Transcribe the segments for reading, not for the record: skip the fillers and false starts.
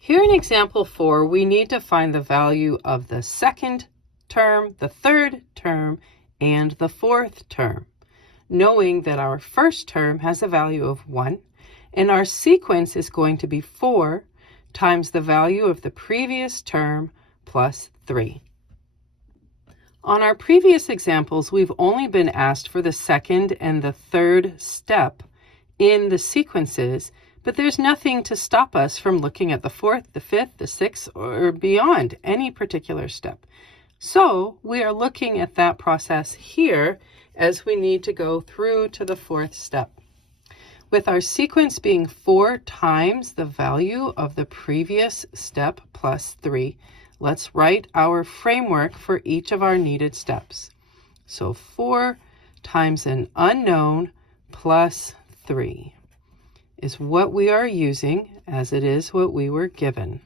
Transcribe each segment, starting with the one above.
Here in example 4, we need to find the value of the second term, the third term, and the fourth term, knowing that our first term has a value of 1, and our sequence is going to be 4 times the value of the previous term plus 3. On our previous examples, we've only been asked for the second and the third step in the sequences, but there's nothing to stop us from looking at the fourth, the fifth, the sixth, or beyond any particular step. So we are looking at that process here as we need to go through to the fourth step. With our sequence being 4 times the value of the previous step plus 3, let's write our framework for each of our needed steps. So 4 times an unknown plus 3 is what we are using, as it is what we were given.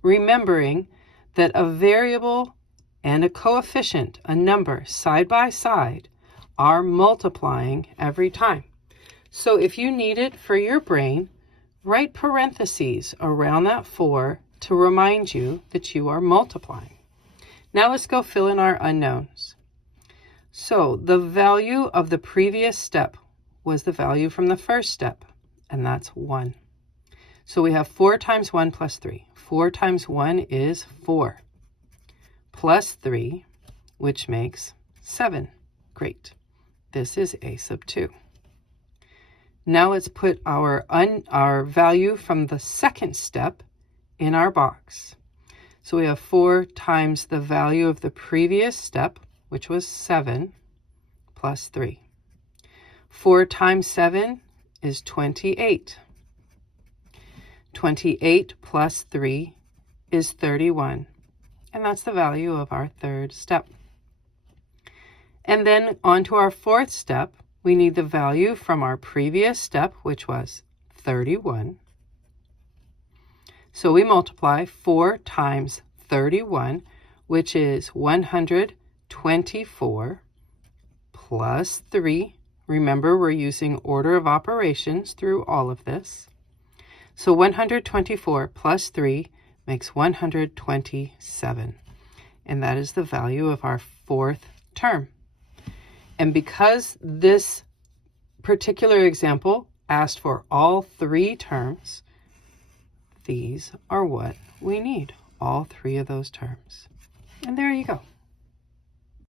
Remembering that a variable and a coefficient, a number side by side, are multiplying every time. So if you need it for your brain, write parentheses around that 4 to remind you that you are multiplying. Now let's go fill in our unknowns. So the value of the previous step was the value from the first step, and that's 1. So we have 4 times 1 plus 3. 4 times 1 is 4, plus 3, which makes 7. Great. This is a sub 2. Now let's put our value from the second step in our box. So we have 4 times the value of the previous step, which was 7, plus 3. 4 times 7 is 28. 28 plus 3 is 31. And that's the value of our third step. And then on to our fourth step, we need the value from our previous step, which was 31. So we multiply 4 times 31, which is 124, plus 3. Remember, we're using order of operations through all of this. So 124 plus 3 makes 127. And that is the value of our fourth term. And because this particular example asked for all 3 terms, these are what we need, all 3 of those terms. And there you go.